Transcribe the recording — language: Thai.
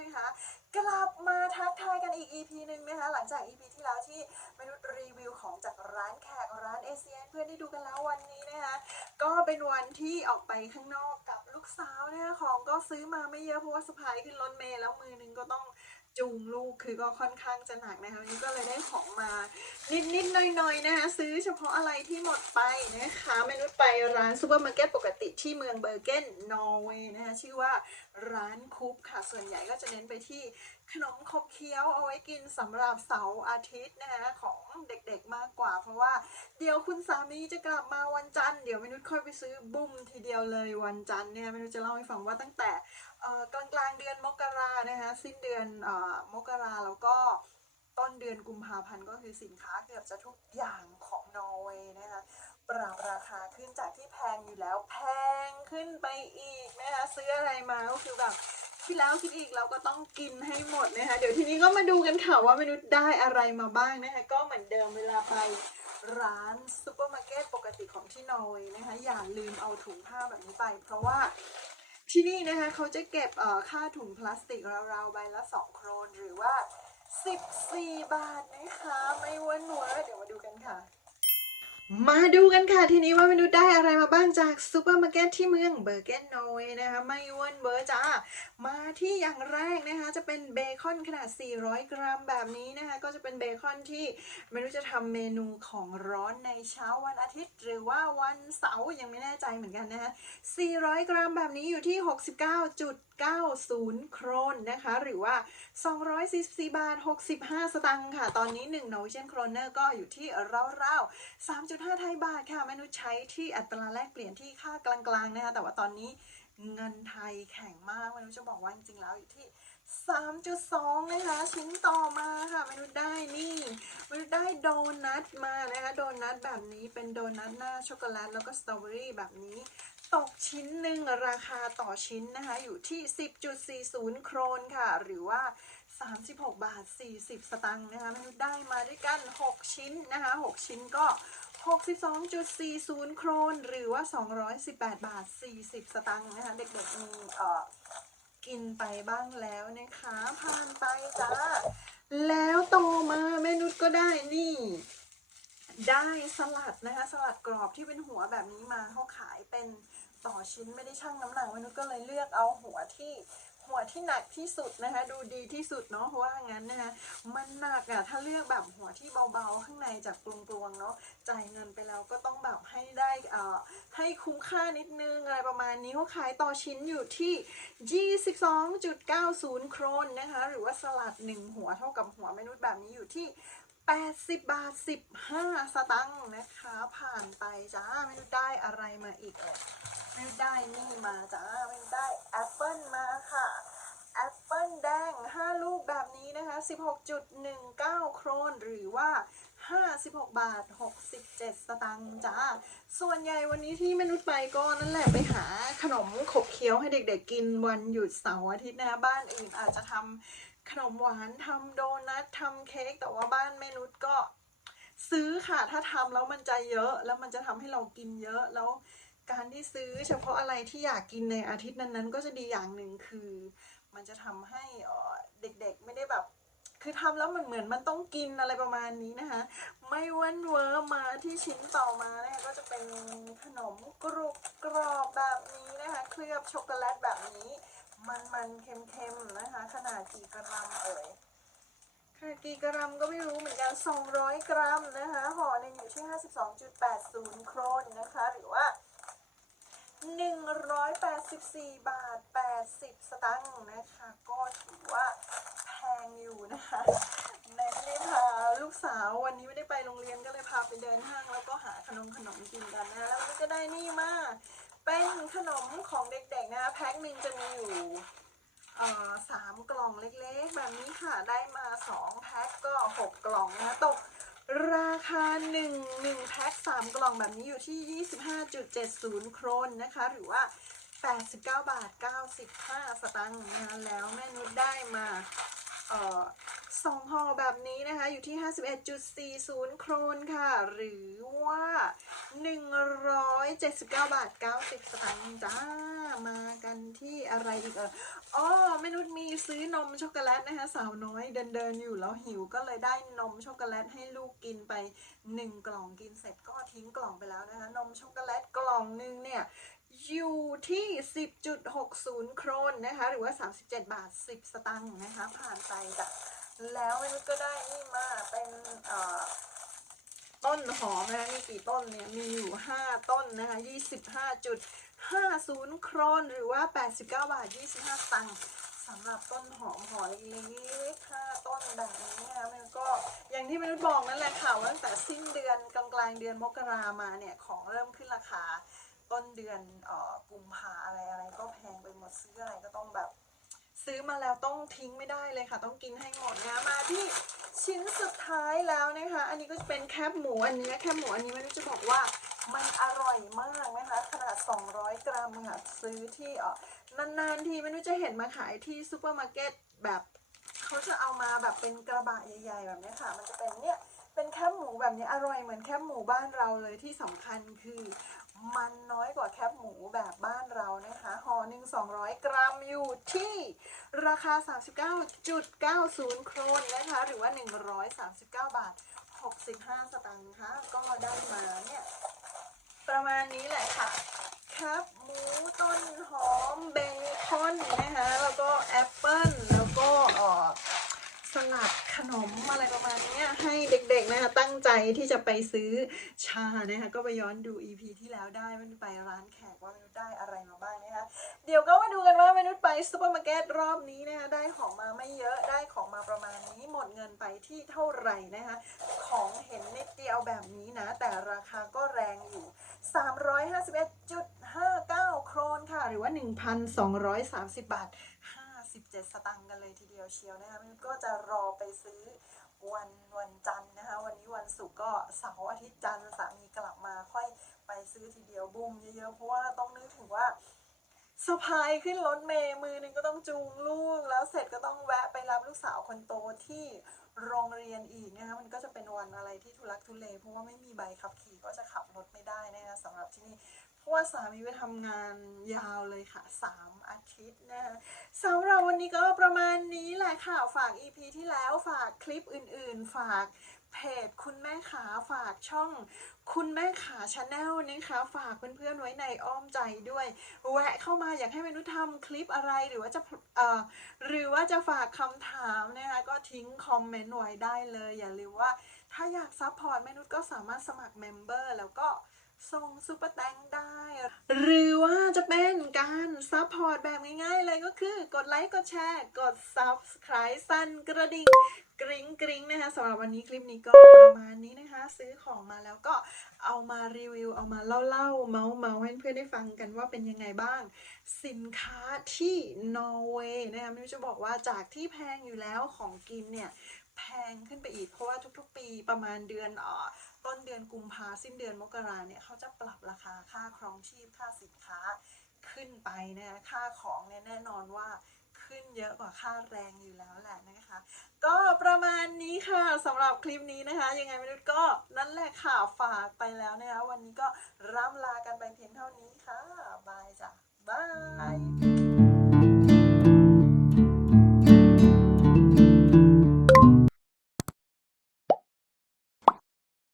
นะคะกลับมาทักทายกันอีก EP หนึ่งนะคะหลังจาก EP ที่แล้วที่มนุษย์รีวิวของจากร้านแขกร้านเอเชียเพื่อนได้ดูกันแล้ววันนี้นะคะก็เป็นวันที่ออกไปข้างนอกกับลูกสาวนะคะของก็ซื้อมาไม่เยอะเพราะว่าสะพายขึ้นรถเมล์แล้วมือหนึงก็ต้อง จูงลูกคือก็ค่อนข้างจะหนักนะคะวันนี้ก็เลยได้ของมานิดนิดๆหน่อยหน่อยๆนะคะซื้อเฉพาะอะไรที่หมดไปนะคะมนุษย์ไปร้านซูเปอร์มาร์เก็ตปกติที่เมืองเบอร์เกนนอร์เวย์นะคะชื่อว่าร้านคุปค่ะส่วนใหญ่ก็จะเน้นไปที่ ขนมขบเคี้ยวเอาไว้กินสำหรับเสาร์อาทิตย์นะคะของเด็กๆมากกว่า เพราะว่าเดี๋ยวคุณสามีจะกลับมาวันจันทร์เดี๋ยวมนุษย์ค่อยไปซื้อบุ้มทีเดียวเลยวันจันทร์เนี่ยมนุษย์จะเล่าให้ฟังว่าตั้งแต่กลางกลางๆเดือนมกรานะคะสิ้นเดือนอมกราแล้วก็ต้นเดือนกุมภาพันธ์ก็คือสินค้าเกือบจะทุกอย่างของนอร์เวย์นะคะปรับราคาขึ้นจากที่แพงอยู่แล้วแพงขึ้นไปอีกนะคะซื้ออะไรมาก็คือแบบ คิดแล้วคิดอีกเราก็ต้องกินให้หมดนะคะ เดี๋ยวทีนี้ก็มาดูกันค่ะว่ามนุษย์ได้อะไรมาบ้างนะคะ ก็เหมือนเดิมเวลาไปร้านซูเปอร์มาร์เก็ตปกติของที่นอร์เวย์นะคะ อย่าลืมเอาถุงผ้าแบบนี้ไป เพราะว่าที่นี่นะคะเขาจะเก็บค่าถุงพลาสติกราวๆใบละ 2 โครนหรือว่า 14 บาทนะคะ ไม่เว้นหัวเดี๋ยวมาดูกันค่ะ มาดูกันค่ะทีนี้ว่าเมนูได้อะไรมาบ้างจากซูเปอร์มาร์เก็ตที่เมืองเบอร์เกนโนย์นะคะไม่เว้นเบอร์จ้ามาที่อย่างแรกนะคะ จะเป็นเบคอนขนาด 400 กรัมแบบนี้นะคะ ก็จะเป็นเบคอนที่ไม่รู้จะทำเมนูของร้อนในเช้าวันอาทิตย์ หรือว่าวันเสาร์ยังไม่แน่ใจเหมือนกันนะคะ400 กรัมแบบนี้อยู่ที่ 69.90 โครนนะคะ หรือว่า 244 บาท 65 สตังค์ค่ะ ตอนนี้1 Norwegian Kroner ก็อยู่ที่ราวๆ3.5ไทยบาทค่ะมนุษย์ใช้ที่อัตราแลกเปลี่ยนที่ค่ากลางๆนะคะ แต่ว่าตอนนี้เงินไทยแข็งมากมนุษย์จะบอกว่าจริงๆแล้วอยู่ที่ 3.2 นะคะ ชิ้นต่อมาค่ะมนุษย์ได้นี่มนุษย์ได้โดนัทมานะคะโดนัทแบบนี้เป็นโดนัทหน้าช็อกโกแลตแล้วก็สตรอเบอรี่แบบนี้ตกชิ้นหนึ่งราคาต่อชิ้นนะคะ อยู่ที่ 10.40 โครนค่ะ หรือว่า 36 บาท 40 สตังค์นะคะมนุษย์ได้มาด้วยกัน 6 ชิ้นนะคะ 6 ชิ้นก็ 62.40 โครน หรือว่า 218 บาท 40 สตังค์นะคะ เด็กๆมีเอ่อกินไปบ้างแล้วนะคะ ผ่านไปจ้า แล้วโตมาแม่นุชก็ได้นี่ ได้สลัดนะคะ สลัดกรอบที่เป็นหัวแบบนี้มาเขาขายเป็นต่อชิ้นไม่ได้ชั่งน้ำหนักมนุษย์ก็เลยเลือกเอาหัวที่ หัวที่หนักที่สุดนะคะ ดูดีที่สุดเนาะเพราะว่างั้นนะคะมันหนักอะถ้าเลือกแบบหัวที่เบาๆ ข้างในจากกลวงๆเนาะจ่ายเงินไปแล้วก็ต้องแบบให้ได้เอ่อให้คุ้มค่านิดนึงอะไรประมาณนี้เขาขายต่อชิ้นอยู่ที่ 22.90 โครนนะคะ หรือว่าสลัดหนึ่งหัวเท่ากับหัวมนุษย์แบบนี้อยู่ที่ 80 บาท 15 สตังค์นะคะ ผ่านไปจ้า ไม่รู้ได้อะไรมาอีกเอ่ยไม่รู้ได้นี่มาจ้า ไม่รู้ได้แอปเปิลมาค่ะแอปเปิลแดง 5 ลูกแบบนี้นะคะ 16.19 โครน หรือว่า 56 บาท 67 สตังค์จ้า ส่วนใหญ่วันนี้ที่มนุษย์ไปก็นั่นแหละไปหาขนมขบเคี้ยวให้เด็กๆกินวันหยุดเสาร์อาทิตย์นะบ้านอื่นอาจจะทำ ขนมหวานทำโดนัททำเค้กแต่ว่าบ้านแม่นุชก็ซื้อค่ะ ถ้าทำแล้วมันจะเยอะ แล้วมันจะทำให้เรากินเยอะแล้วการที่ซื้อเฉพาะอะไรที่อยากกินในอาทิตย์นั้นๆ ก็จะดีอย่างหนึ่งคือ มันจะทำให้เด็กๆไม่ได้แบบ คือทำแล้วมันเหมือนมันต้องกินอะไรประมาณนี้นะคะ ไม่เว้นเวอร์มาที่ชิ้นต่อมานะคะก็จะเป็นขนมกรุบกรอบแบบนี้นะคะ เคลือบช็อกโกแลตแบบนี้ มันมันๆเค็มๆนะคะ ขนาดกี่กรัมเอ่ยขนาดกี่กรัมก็ไม่รู้เหมือนกัน 200 กรัมนะคะห่อหนึ่งอยู่ที่ 52.80 โครนนะคะ หรือว่า 184 บาท 80 สตังค์นะคะ ก็ถือว่าแพงอยู่นะคะแม่ไม่ได้พาลูกสาววันนี้ไม่ได้ไปโรงเรียนก็เลยพาไปเดินห้างแล้วก็หาขนมขนมกินกันนะ แล้ววันนี้ก็ได้นี่มา เป็นขนมของเด็กๆนะคะแพ็คหนึ่งจะมีอยู่สามกล่องเล็กๆ แบบนี้ค่ะได้มาสองแพ็คก็หกกล่องนะคะตกราคา1 1แพ็ค3กล่องแบบนี้อยู่ที่25.70โครนนะคะ หรือว่า89บาท95สตางค์นะคะแล้วแม่นุชได้มา สองห่อแบบนี้นะคะ อยู่ที่ 51.40 โครนค่ะ หรือว่า 179 บาท 90 สตางค์จ้า มากันที่อะไรอีกเอออ๋อแม่นุชมีซื้อนมช็อกโกแลตนะคะ สาวน้อยเดินเดินอยู่แล้วหิวก็เลยได้นมช็อกโกแลตให้ลูกกินไป 1 กล่องกินเสร็จก็ทิ้งกล่องไปแล้วนะคะ นมช็อกโกแลตกล่องหนึงเนี่ย อยู่ที่ 10.60 โครนนะคะ หรือว่า 37 บาท 10 สตางค์นะคะ ผ่านไปจ้ะแล้วม่นุชก็ได้นี่มาเป็นเอ่อต้นหอมนะคะมีกี่ต้นเนี่ย มีอยู่ 5 ต้นนะคะ25.50 โครนหรือว่า 89 บาท 25 สตางค์สำหรับต้นหอมหอเล็กๆ5ต้นแบบนี้นะคะมันก็อย่างที่มันบอกนั่นแหละค่ะว่าตั้งแต่สิ้นเดือนกลางกลางเดือนมกรามาเนี่ย ของเริ่มขึ้นราคา ต้นเดือนออกุมภาอะไรอะไรก็แพงไปหมดซื้ออะไรก็ต้องแบบ ซื้อมาแล้วต้องทิ้งไม่ได้เลยค่ะ ต้องกินให้หมดนะมาที่ชิ้นสุดท้ายแล้วนะคะ อันนี้ก็จะเป็นแคบหมูอันนี้แคบหมูอันนี้ไม่รู้จะบอกว่ามันอร่อยมากนะคะ ขนาด 200 กรัมค่ะซื้อที่เออนานๆทีไม่รู้จะเห็นมาขายที่ซูเปอร์มาร์เก็ตแบบเขาจะเอามาแบบเป็นกระบะใหญ่ๆแบบนี้ค่ะ มันจะเป็นเนี่ยเป็นแคบหมูแบบนี้อร่อยเหมือนแคบหมูบ้านเราเลยที่สำคัญคือ มันน้อยกว่าแคบหมูแบบบ้านเรานะคะห่อหนึ่ง200กรัมอยู่ที่ราคา 39.90 โครนนะคะ หรือว่า 139 บาท 65 สตางค์ค่ะ ก็ได้มาเนี่ย ประมาณนี้แหละค่ะ แคบหมูต้นหอมเบคอนนะคะ แล้วก็แอปเปิ้ลแล้วก็เอ่อสลัดขนมอะไรประมาณเนี้ยให้เด็กๆ นะคะตั้งใจที่จะไปซื้อชานะคะก็ไปย้อนดู EP ที่แล้วได้มันไปร้านแขกว่ามันได้อะไรมาบ้างนะคะเดี๋ยวก็มาดูกันว่ามนุษย์ไปซูเปอร์มาร์เก็ตรอบนี้นะคะได้ของมาไม่เยอะได้ของมาประมาณนี้หมดเงินไปที่เท่าไหร่นะคะของเห็นนิดเดียวแบบนี้นะ แต่ราคาก็แรงอยู่ 351.59 โครนค่ะ หรือว่า 1,230 บาท 57 สตังค์กันเลยทีเดียวเชียวนะคะมันก็จะรอไปซื้อ วันวันจันทร์นะคะ วันนี้วันศุกร์ก็เสาร์อาทิตย์จันทร์สามีกลับมาค่อยไปซื้อทีเดียวบุ้มเยอะๆเพราะว่าต้องนึกถึงว่าสะพายขึ้นรถเมย์มือหนึงก็ต้องจูงลูก แล้วเสร็จก็ต้องแวะไปรับลูกสาวคนโตที่โรงเรียนอีกนะคะมันก็จะเป็นวันอะไรที่ทุลักทุเลเพราะว่าไม่มีใบขับขี่ก็จะขับรถไม่ได้นะคะสำหรับที่นี่ ราะว่าสามีไปทำงานยาวเลยค่ะ 3 อาทิตย์นะคะสำหรับวันนี้ก็ประมาณนี้แหละค่ะ ฝาก EP ที่แล้วฝากคลิปอื่น ๆ ฝากเพจคุณแม่ขาฝากช่องคุณแม่ขาชาแนลนะคะ ฝากเพื่อนๆไว้ในอ้อมใจด้วย แวะเข้ามาอยากให้เมนุทำคลิปอะไรหรือว่าจะเอ่อหรือว่าจะฝากคำถามนะคะก็ทิ้งคอมเมนต์ไว้ได้เลย อย่าลืมว่าถ้าอยากซัพพอร์ตเมนุษก็สามารถสมัครเมมเบอร์แล้วก็ ส่งซูเปอร์แตงได้ หรือว่าจะเป็นการซัพพอร์ตแบบง่ายๆเลยก็คือกดไลค์กดแชร์ กด Subscribe สั่นกระดิ่งกริ๊งกริ๊งนะคะสำหรับวันนี้คลิปนี้ก็ประมาณนี้นะคะ ซื้อของมาแล้วก็เอามารีวิว เอามาเล่าเล่าๆเมาส์เมาส์ให้เพื่อนได้ฟังกันว่าเป็นยังไงบ้าง สินค้าที่นอร์เวย์นะคะไม่รู้จะบอกว่าจากที่แพงอยู่แล้วของกินเนี่ย แพงขึ้นไปอีก เพราะว่าทุกๆ ปีประมาณเดือนอ่อต้นเดือนกุมภาสิ้นเดือนมกราเนี่ยเขาจะปรับราคาค่าครองชีพค่าสินค้าขึ้นไปนะคะค่าของเนี่ยแน่นอนว่าขึ้นเยอะกว่าค่าแรงอยู่แล้วแหละนะคะ ก็ประมาณนี้ค่ะสำหรับคลิปนี้นะคะ ยังไงไม่รู้ก็นั่นแหละค่ะฝากไปแล้วนะคะวันนี้ก็ร่ำลากันไปเพียงเท่านี้ค่ะบายจ้ะบาย